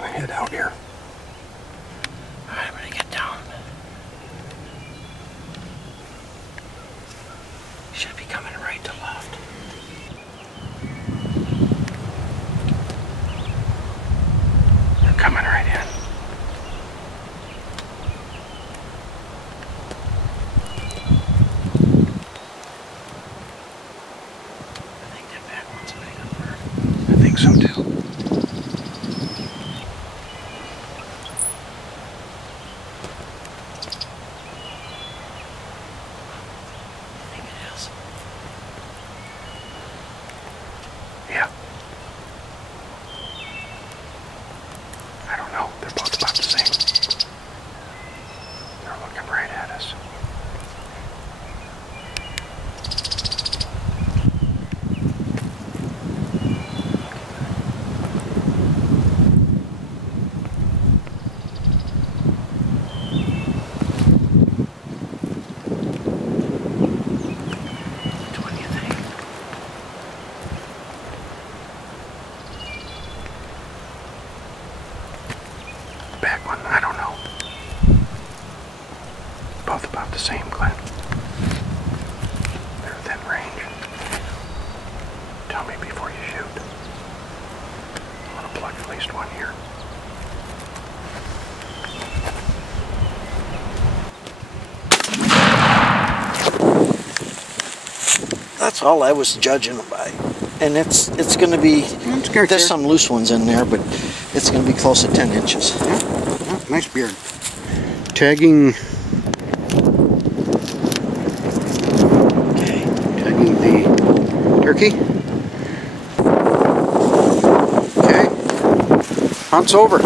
gonna head out here. Alright, I'm gonna get down. Should be coming right to left. They're coming right in. I think that back one's a big number. I think so too. I think it is. Yeah. I don't know. They're both about the same. They're looking right at us. What do you think? The back one, I don't know. Both about the same, Glenn. They're within range. Tell me before you shoot. I'm gonna plug at least one here. That's all I was judging them by. And it's going to be, there's some loose ones in there, but it's going to be close to 10 inches. Yeah, nice beard. Tagging. Okay. Tagging the turkey. Okay. Hunt's over.